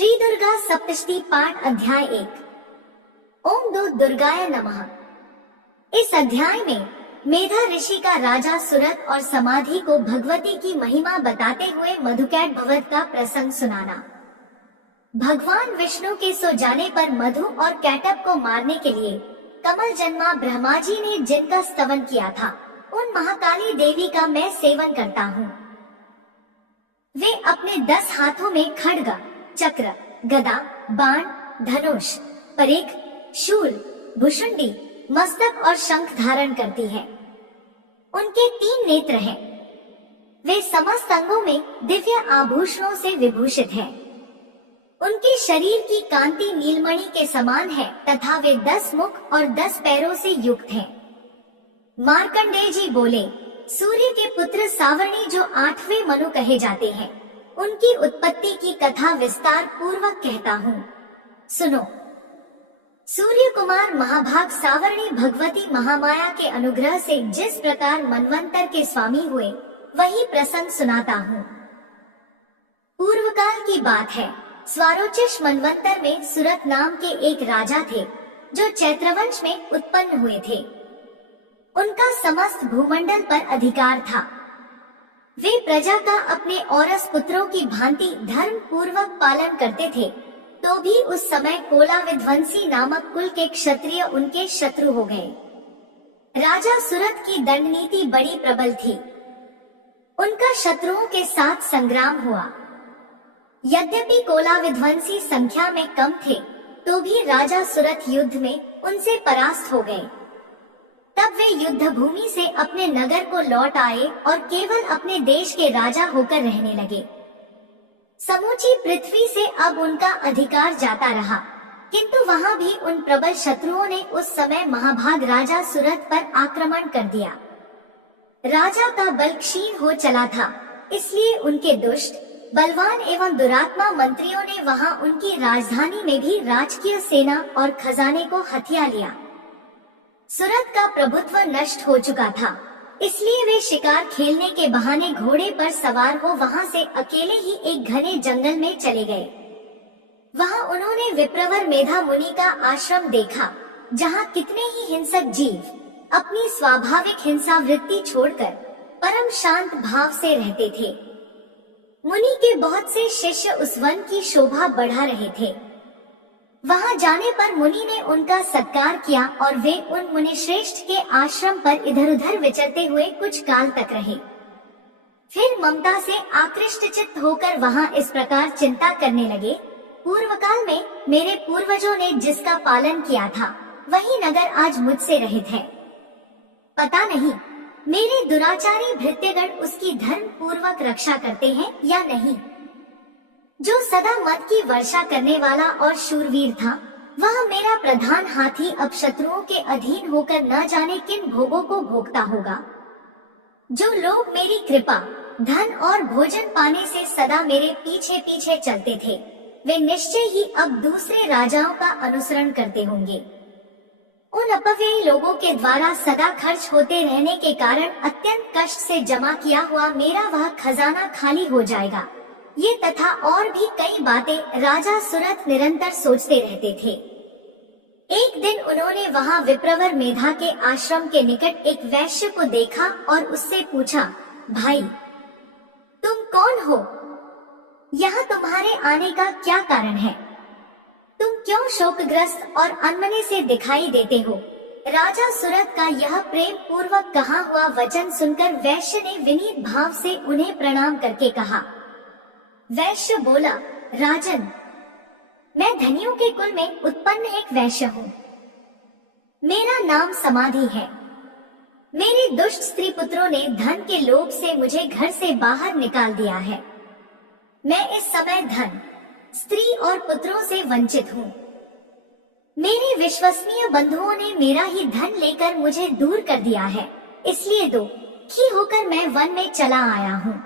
श्री दुर्गा सप्तशती पाठ अध्याय 1। ओम दो दुर्गाय नमः। इस अध्याय में मेधा ऋषि का राजा सुरत और समाधि को भगवती की महिमा बताते हुए मधुकैट भवत का प्रसंग सुनाना। भगवान विष्णु के सो जाने पर मधु और कैटब को मारने के लिए कमल जन्मा ब्रह्मा जी ने जिनका स्तवन किया था, उन महाकाली देवी का मैं सेवन करता हूँ। वे अपने 10 हाथों में खड्ग, चक्र, गदा, बाण, धनुष, परिघ, शूल, भुशुंडी, मस्तक और शंख धारण करती है। उनके 3 नेत्र हैं। वे समस्त अंगों में दिव्य आभूषणों से विभूषित हैं। उनके शरीर की कांति नीलमणि के समान है तथा वे 10 मुख और 10 पैरों से युक्त हैं। मार्कंडेय जी बोले, सूर्य के पुत्र सावर्णी जो 8वें मनु कहे जाते हैं, उनकी उत्पत्ति की कथा विस्तार पूर्वक कहता हूँ, सुनो। सूर्य कुमार महाभाग सावर्णी भगवती महामाया के अनुग्रह से जिस प्रकार मनवंतर के स्वामी हुए, वही प्रसंग सुनाता हूँ। पूर्व काल की बात है। स्वारोचिष मनवंतर में सुरत नाम के एक राजा थे, जो चैत्रवंश में उत्पन्न हुए थे। उनका समस्त भूमंडल पर अधिकार था। वे प्रजा का अपने औरस पुत्रों की भांति धर्म पूर्वक पालन करते थे, तो भी उस समय कोला विध्वंसी नामक कुल के क्षत्रिय उनके शत्रु हो गए। राजा सुरत की दंड नीति बड़ी प्रबल थी। उनका शत्रुओं के साथ संग्राम हुआ। यद्यपि कोला विध्वंसी संख्या में कम थे, तो भी राजा सुरत युद्ध में उनसे परास्त हो गए। तब वे युद्ध भूमि से अपने नगर को लौट आए और केवल अपने देश के राजा होकर रहने लगे। समूची पृथ्वी से अब उनका अधिकार जाता रहा, किंतु वहां भी उन प्रबल शत्रुओं ने उस समय महाभाग राजा सुरत पर आक्रमण कर दिया। राजा का बल क्षीण हो चला था, इसलिए उनके दुष्ट, बलवान एवं दुरात्मा मंत्रियों ने वहां उनकी राजधानी में भी राजकीय सेना और खजाने को हथिया लिया। सुरत का प्रभुत्व नष्ट हो चुका था, इसलिए वे शिकार खेलने के बहाने घोड़े पर सवार हो वहां से अकेले ही एक घने जंगल में चले गए। वहां उन्होंने विप्रवर मेधा मुनि का आश्रम देखा, जहां कितने ही हिंसक जीव अपनी स्वाभाविक हिंसा वृत्ति छोड़कर परम शांत भाव से रहते थे। मुनि के बहुत से शिष्य उस वन की शोभा बढ़ा रहे थे। वहां जाने पर मुनि ने उनका सत्कार किया और वे उन मुनि श्रेष्ठ के आश्रम पर इधर उधर विचरते हुए कुछ काल तक रहे। फिर ममता से आकृष्ट चित्त होकर वहां इस प्रकार चिंता करने लगे, पूर्व काल में मेरे पूर्वजों ने जिसका पालन किया था, वही नगर आज मुझसे रहित है। पता नहीं मेरे दुराचारी भृत्यगण उसकी धर्म पूर्वक रक्षा करते हैं या नहीं। जो सदा मद की वर्षा करने वाला और शूरवीर था, वह मेरा प्रधान हाथी अब शत्रुओं के अधीन होकर न जाने किन भोगों को भोगता होगा। जो लोग मेरी कृपा, धन और भोजन पाने से सदा मेरे पीछे पीछे चलते थे, वे निश्चय ही अब दूसरे राजाओं का अनुसरण करते होंगे। उन अपव्ययी लोगों के द्वारा सदा खर्च होते रहने के कारण अत्यंत कष्ट से जमा किया हुआ मेरा वह खजाना खाली हो जाएगा। ये तथा और भी कई बातें राजा सुरत निरंतर सोचते रहते थे। एक दिन उन्होंने वहां विप्रवर मेधा के आश्रम के निकट एक वैश्य को देखा और उससे पूछा, भाई, तुम कौन हो? यहाँ तुम्हारे आने का क्या कारण है? तुम क्यों शोकग्रस्त और अनमने से दिखाई देते हो? राजा सुरत का यह प्रेम पूर्वक कहा हुआ वचन सुनकर वैश्य ने विनीत भाव से उन्हें प्रणाम करके कहा। वैश्य बोला, राजन, मैं धनियों के कुल में उत्पन्न एक वैश्य हूँ। मेरा नाम समाधि है। मेरे दुष्ट स्त्री पुत्रों ने धन के लोभ से मुझे घर से बाहर निकाल दिया है। मैं इस समय धन, स्त्री और पुत्रों से वंचित हूँ। मेरे विश्वसनीय बंधुओं ने मेरा ही धन लेकर मुझे दूर कर दिया है, इसलिए दुखी होकर मैं वन में चला आया हूँ।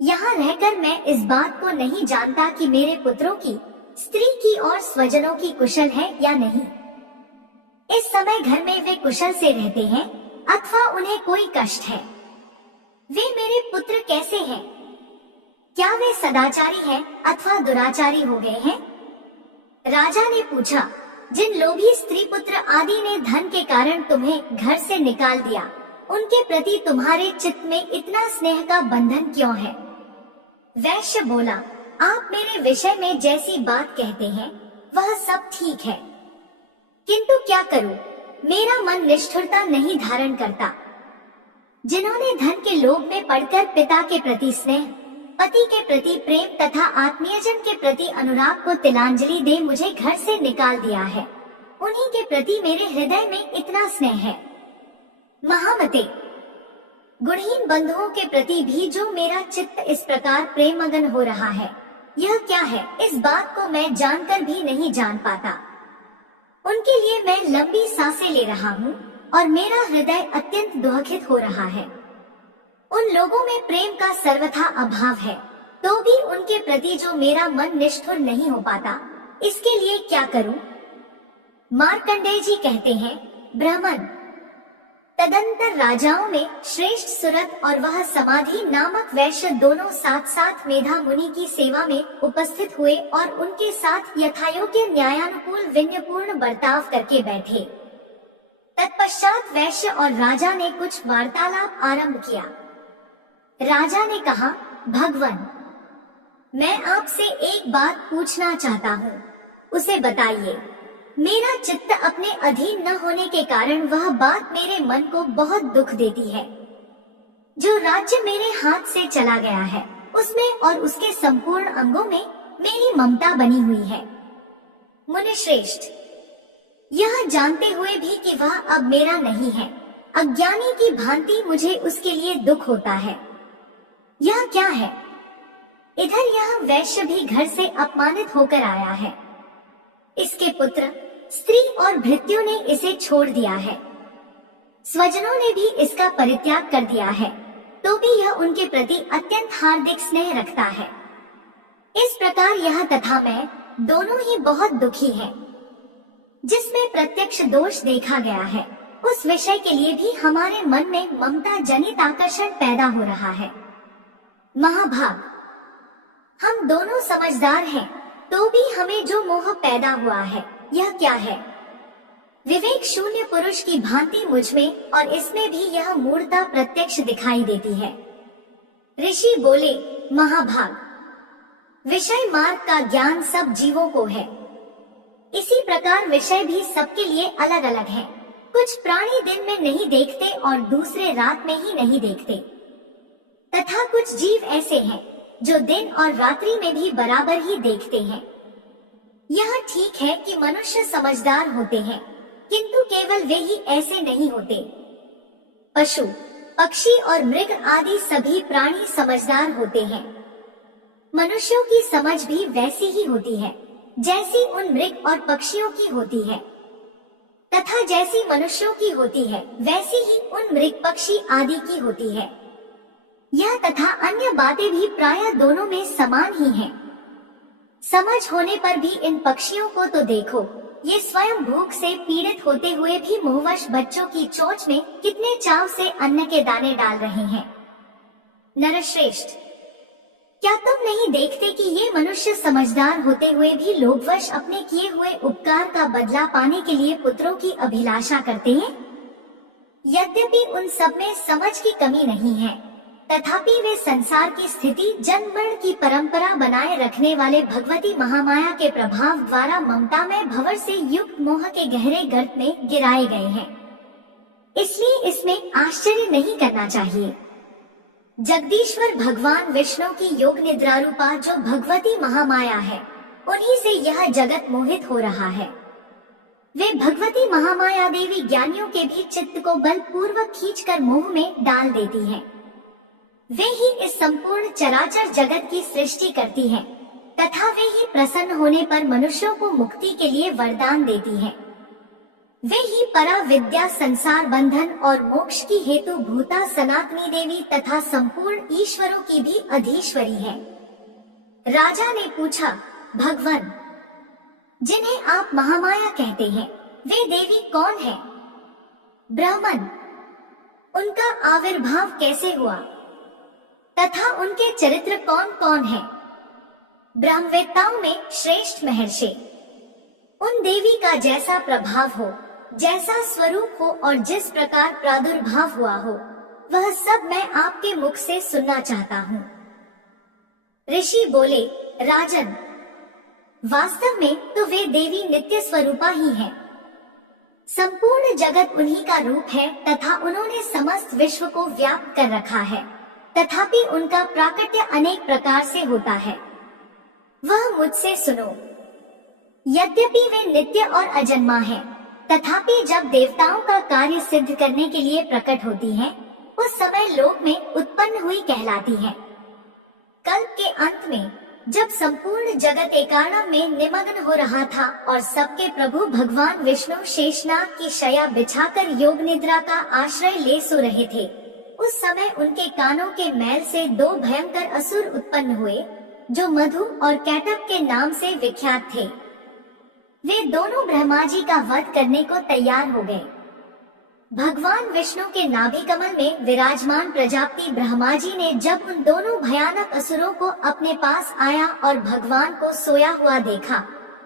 यहाँ रहकर मैं इस बात को नहीं जानता कि मेरे पुत्रों की, स्त्री की और स्वजनों की कुशल है या नहीं। इस समय घर में वे कुशल से रहते हैं अथवा उन्हें कोई कष्ट है। वे मेरे पुत्र कैसे हैं? क्या वे सदाचारी हैं अथवा दुराचारी हो गए हैं? राजा ने पूछा, जिन लोभी स्त्री पुत्र आदि ने धन के कारण तुम्हें घर से निकाल दिया, उनके प्रति तुम्हारे चित्त में इतना स्नेह का बंधन क्यों है? वैश्य बोला, आप मेरे विषय में जैसी बात कहते हैं वह सब ठीक है, किंतु क्या करूं, मेरा मन निष्ठुरता नहीं धारण करता। जिन्होंने धन के लोभ में पड़कर पिता के प्रति स्नेह, पति के प्रति प्रेम तथा आत्मीयजन के प्रति अनुराग को तिलांजलि दे मुझे घर से निकाल दिया है, उन्हीं के प्रति मेरे हृदय में इतना स्नेह है। महामते, गुणहीन बंधुओं के प्रति भी जो मेरा चित्त इस प्रकार प्रेममगन हो रहा है, यह क्या है, इस बात को मैं जानकर भी नहीं जान पाता। उनके लिए मैं लंबी सांसें ले रहा हूँ और मेरा हृदय अत्यंत दुखित हो रहा है। उन लोगों में प्रेम का सर्वथा अभाव है, तो भी उनके प्रति जो मेरा मन निष्ठुर नहीं हो पाता, इसके लिए क्या करूं? मार्कंडेय जी कहते हैं, ब्राह्मण, तदंतर राजाओं में श्रेष्ठ सुरत और वह समाधि नामक वैश्य दोनों साथ साथ मेधा मुनि की सेवा में उपस्थित हुए और उनके साथ यथायोग्य न्यायानुकूल विनयपूर्ण बर्ताव करके बैठे। तत्पश्चात वैश्य और राजा ने कुछ वार्तालाप आरंभ किया। राजा ने कहा, भगवान, मैं आपसे एक बात पूछना चाहता हूँ, उसे बताइए। मेरा चित्त अपने अधीन न होने के कारण वह बात मेरे मन को बहुत दुख देती है। जो राज्य मेरे हाथ से चला गया है, उसमें और उसके संपूर्ण अंगों में मेरी ममता बनी हुई है। मुनिश्रेष्ठ, यह जानते हुए भी कि वह अब मेरा नहीं है, अज्ञानी की भांति मुझे उसके लिए दुख होता है। यह क्या है? इधर यह वैश्य भी घर से अपमानित होकर आया है। इसके पुत्र, स्त्री और भृत्यों ने इसे छोड़ दिया है। स्वजनों ने भी इसका परित्याग कर दिया है, तो भी यह उनके प्रति अत्यंत हार्दिक स्नेह रखता है। इस प्रकार यह तथा मैं दोनों ही बहुत दुखी हैं। जिसमें प्रत्यक्ष दोष देखा गया है, उस विषय के लिए भी हमारे मन में ममता जनित आकर्षण पैदा हो रहा है। महाभाग, हम दोनों समझदार हैं, तो भी हमें जो मोह पैदा हुआ है, यह क्या है? विवेक शून्य पुरुष की भांति मुझ में और इसमें भी यह मूढ़ता प्रत्यक्ष दिखाई देती है। ऋषि बोले, महाभाग, विषय मार्ग का ज्ञान सब जीवों को है। इसी प्रकार विषय भी सबके लिए अलग अलग है। कुछ प्राणी दिन में नहीं देखते और दूसरे रात में ही नहीं देखते, तथा कुछ जीव ऐसे हैं जो दिन और रात्रि में भी बराबर ही देखते हैं। यह ठीक है कि मनुष्य समझदार होते हैं, किंतु केवल वे ही ऐसे नहीं होते। पशु, पक्षी और मृग आदि सभी प्राणी समझदार होते हैं। मनुष्यों की समझ भी वैसी ही होती है जैसी उन मृग और पक्षियों की होती है, तथा जैसी मनुष्यों की होती है वैसी ही उन मृग पक्षी आदि की होती है। यह तथा अन्य बातें भी प्रायः दोनों में समान ही हैं। समझ होने पर भी इन पक्षियों को तो देखो, ये स्वयं भूख से पीड़ित होते हुए भी मोहवश बच्चों की चोंच में कितने चाव से अन्न के दाने डाल रहे हैं। नरश्रेष्ठ, क्या तुम नहीं देखते कि ये मनुष्य समझदार होते हुए भी लोभवश अपने किए हुए उपकार का बदला पाने के लिए पुत्रों की अभिलाषा करते हैं? यद्यपि उन सब में समझ की कमी नहीं है, तथापि वे संसार की स्थिति जन्म मरण की परंपरा बनाए रखने वाले भगवती महामाया के प्रभाव द्वारा ममता में भंवर से युक्त मोह के गहरे गर्त में गिराए गए हैं। इसलिए इसमें आश्चर्य नहीं करना चाहिए। जगदीश्वर भगवान विष्णु की योग निद्रा रूपा जो भगवती महामाया है, उन्हीं से यह जगत मोहित हो रहा है। वे भगवती महामाया देवी ज्ञानियों के भी चित्त को बलपूर्वक खींचकर मोह में डाल देती हैं। वे ही इस संपूर्ण चराचर जगत की सृष्टि करती हैं, तथा वे ही प्रसन्न होने पर मनुष्यों को मुक्ति के लिए वरदान देती हैं। वे ही परा विद्या, संसार बंधन और मोक्ष की हेतु भूता सनातनी देवी तथा संपूर्ण ईश्वरों की भी अधीश्वरी है। राजा ने पूछा, भगवान, जिन्हें आप महामाया कहते हैं, वे देवी कौन है? ब्राह्मण, उनका आविर्भाव कैसे हुआ? तथा उनके चरित्र कौन कौन है। ब्रह्मवेत्ताओं में श्रेष्ठ महर्षि। उन देवी का जैसा प्रभाव हो, जैसा स्वरूप हो और जिस प्रकार प्रादुर्भाव हुआ हो, वह सब मैं आपके मुख से सुनना चाहता हूँ। ऋषि बोले, राजन, वास्तव में तो वे देवी नित्य स्वरूपा ही हैं। संपूर्ण जगत उन्हीं का रूप है तथा उन्होंने समस्त विश्व को व्याप्त कर रखा है, तथापि उनका प्राकट्य अनेक प्रकार से होता है। वह मुझसे सुनो। यद्यपि वे नित्य और अजन्मा हैं, तथापि जब देवताओं का कार्य सिद्ध करने के लिए प्रकट होती हैं, उस समय लोक में उत्पन्न हुई कहलाती हैं। कल्प के अंत में जब संपूर्ण जगत एकाणम में निमग्न हो रहा था और सबके प्रभु भगवान विष्णु शेषनाग की शया बिछाकर योग निद्रा का आश्रय ले सो रहे थे, उस समय उनके कानों के मैल से दो भयंकर असुर उत्पन्न हुए, जो मधु और कैटभ के नाम से विख्यात थे। वे दोनों ब्रह्मा जी का वध करने को तैयार हो गए। भगवान विष्णु के नाभि कमल में विराजमान प्रजापति ब्रह्मा जी ने जब उन दोनों भयानक असुरों को अपने पास आया और भगवान को सोया हुआ देखा,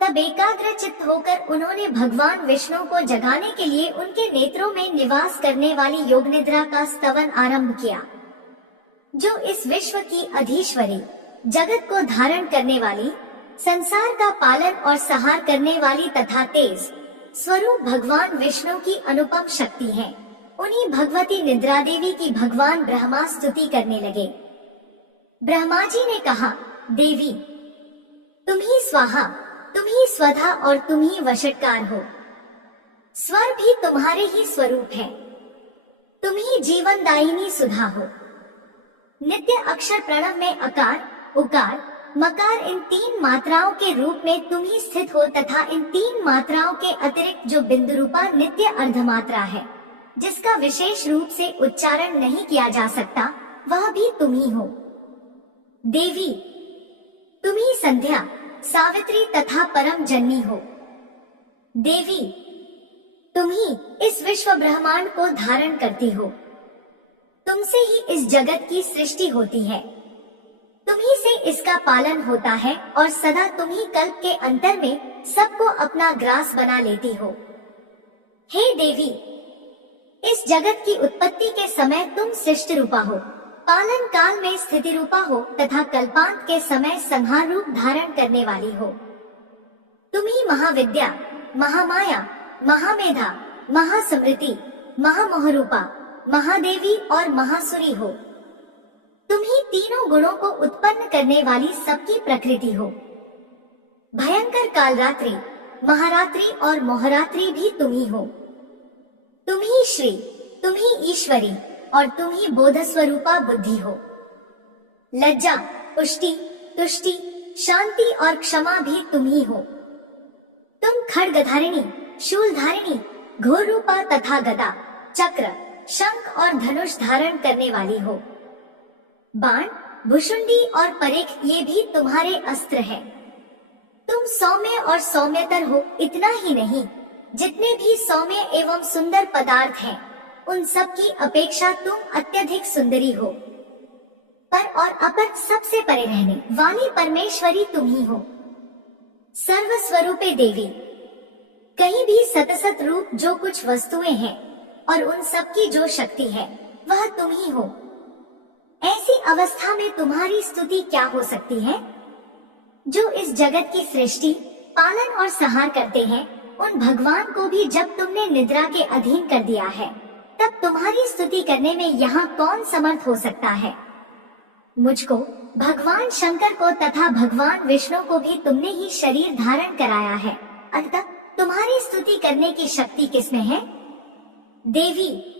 तब एकाग्र चित्त होकर उन्होंने भगवान विष्णु को जगाने के लिए उनके नेत्रों में निवास करने वाली योग निद्रा का स्तवन आरंभ किया, जो इस विश्व की अधीश्वरी, जगत को धारण करने वाली, संसार का पालन और सहार करने वाली तथा तेज स्वरूप भगवान विष्णु की अनुपम शक्ति है। उन्हीं भगवती निद्रा देवी की भगवान ब्रह्मा स्तुति करने लगे। ब्रह्मा जी ने कहा, देवी, तुम ही स्वाहा, तुम ही स्वधा और तुम ही वशटकार हो। स्वर भी तुम्हारे ही स्वरूप है। तुम ही जीवन दायिनी सुधा हो। नित्य अक्षर प्रणव में अकार, उकार, मकार इन तीन मात्राओं के रूप में तुम ही स्थित हो तथा इन तीन मात्राओं के अतिरिक्त जो बिंदु रूपा नित्य अर्धमात्रा है, जिसका विशेष रूप से उच्चारण नहीं किया जा सकता, वह भी तुम ही हो। देवी, तुम ही संध्या, सावित्री तथा परम जननी हो। देवी, तुम ही इस विश्व ब्रह्मांड को धारण करती हो। तुमसे ही इस जगत की सृष्टि होती है। तुम ही से इसका पालन होता है और सदा तुम ही कल्प के अंतर में सबको अपना ग्रास बना लेती हो। हे देवी, इस जगत की उत्पत्ति के समय तुम सृष्टि रूपा हो, पालन काल में स्थिति रूपा हो तथा कल्पांत के समय संहार रूप धारण करने वाली हो। तुम ही महाविद्या, महामाया, महामेधा, महासमृति, महामोहरूपा, महादेवी और महासुरी हो। तुम ही तीनों गुणों को उत्पन्न करने वाली सबकी प्रकृति हो। भयंकर कालरात्रि, महारात्रि और मोहरात्रि भी तुम ही हो। तुम ही श्री, तुम ही ईश्वरी और तुम ही बोध स्वरूपा बुद्धि हो। लज्जा, पुष्टि, तुष्टि, शांति और क्षमा भी तुम ही हो। तुम खड्गधारिणी, शूलधारिणी, घोर रूपा तथा गदा, चक्र, शंख और धनुष धारण करने वाली हो। बाण, भुषुंडी और परेख ये भी तुम्हारे अस्त्र हैं। तुम सौम्य और सौम्यतर हो। इतना ही नहीं, जितने भी सौम्य एवं सुंदर पदार्थ हैं, उन सब की अपेक्षा तुम अत्यधिक सुंदरी हो। पर और अपर सबसे परे रहने वाली परमेश्वरी तुम ही हो। सर्व स्वरूपे देवी, कहीं भी सतसत रूप जो कुछ वस्तुएं हैं और उन सब की जो शक्ति है, वह तुम ही हो। ऐसी अवस्था में तुम्हारी स्तुति क्या हो सकती है? जो इस जगत की सृष्टि, पालन और सहार करते हैं, उन भगवान को भी जब तुमने निद्रा के अधीन कर दिया है, तब तुम्हारी स्तुति करने में यहाँ कौन समर्थ हो सकता है? मुझको, भगवान शंकर को तथा भगवान विष्णु को भी तुमने ही शरीर धारण कराया है, अतः तुम्हारी स्तुति करने की शक्ति किसमें है? देवी,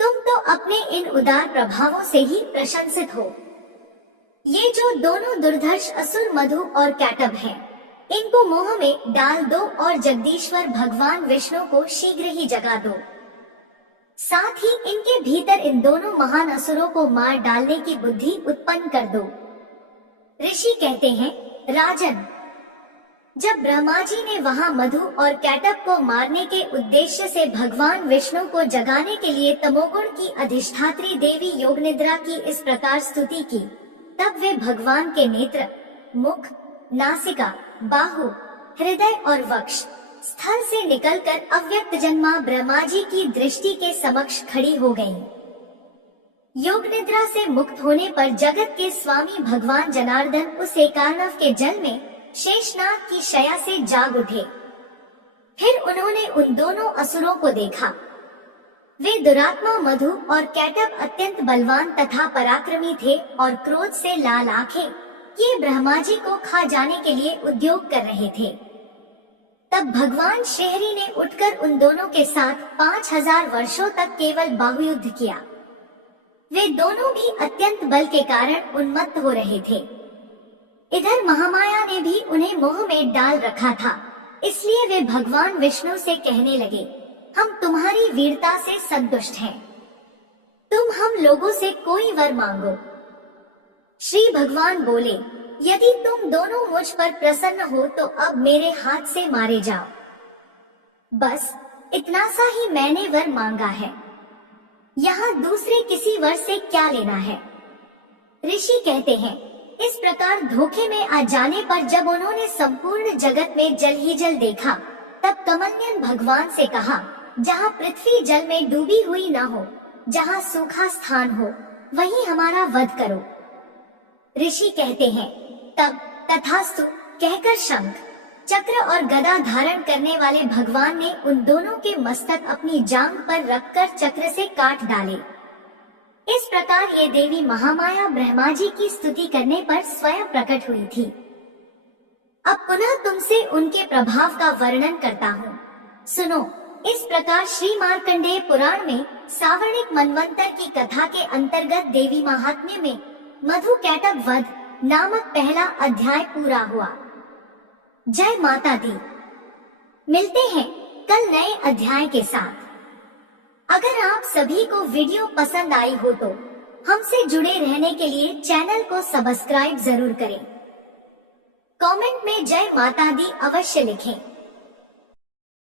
तुम तो अपने इन उदार प्रभावों से ही प्रशंसित हो। ये जो दोनों दुर्धर्ष असुर मधु और कैटभ हैं, इनको मोह में डाल दो और जगदीश्वर भगवान विष्णु को शीघ्र ही जगा दो। साथ ही इनके भीतर इन दोनों महान असुरों को मार डालने की बुद्धि उत्पन्न कर दो। ऋषि कहते हैं, राजन, जब ब्रह्मा जी ने वहां मधु और कैटब को मारने के उद्देश्य से भगवान विष्णु को जगाने के लिए तमोगुण की अधिष्ठात्री देवी योगनिद्रा की इस प्रकार स्तुति की, तब वे भगवान के नेत्र, मुख, नासिका, बाहु, हृदय और वक्ष स्थल से निकलकर अव्यक्त जन्मा ब्रह्मा जी की दृष्टि के समक्ष खड़ी हो गईं। योग निद्रा से मुक्त होने पर जगत के स्वामी भगवान जनार्दन उस एकार्णव के जल में शेषनाग की शया से जाग उठे। फिर उन्होंने उन दोनों असुरों को देखा। वे दुरात्मा मधु और कैटब अत्यंत बलवान तथा पराक्रमी थे और क्रोध से लाल आंखें ये ब्रह्मा जी को खा जाने के लिए उद्योग कर रहे थे। तब भगवान श्रीहरि ने उठकर उन दोनों के साथ 5000 वर्षों तक केवल बाहुयुद्ध किया। वे दोनों भी अत्यंत बल के कारण उन्मत्त हो रहे थे। इधर महामाया ने भी उन्हें मोह में डाल रखा था, इसलिए वे भगवान विष्णु से कहने लगे, हम तुम्हारी वीरता से संतुष्ट हैं। तुम हम लोगों से कोई वर मांगो। श्री भगवान बोले, यदि तुम दोनों मुझ पर प्रसन्न हो तो अब मेरे हाथ से मारे जाओ। बस इतना सा ही मैंने वर मांगा है, यहाँ दूसरे किसी वर से क्या लेना है। ऋषि कहते हैं, इस प्रकार धोखे में आ जाने पर जब उन्होंने संपूर्ण जगत में जल ही जल देखा, तब कमलनयन भगवान से कहा, जहाँ पृथ्वी जल में डूबी हुई न हो, जहाँ सूखा स्थान हो, वहीं हमारा वध करो। ऋषि कहते हैं, तब तथास्तु कहकर शंख, चक्र और गदा धारण करने वाले भगवान ने उन दोनों के मस्तक अपनी जांघ पर रखकर चक्र से काट डाले। इस प्रकार ये देवी महामाया ब्रह्मा जी की स्तुति करने पर स्वयं प्रकट हुई थी। अब पुनः तुमसे उनके प्रभाव का वर्णन करता हूँ, सुनो। इस प्रकार श्री मार्कंडेय पुराण में सावर्णिक मनवंतर की कथा के अंतर्गत देवी महात्म्य में मधु कैटब वध नामक पहला अध्याय पूरा हुआ। जय माता दी। मिलते हैं कल नए अध्याय के साथ। अगर आप सभी को वीडियो पसंद आई हो तो हमसे जुड़े रहने के लिए चैनल को सब्सक्राइब जरूर करें। कमेंट में जय माता दी अवश्य लिखें।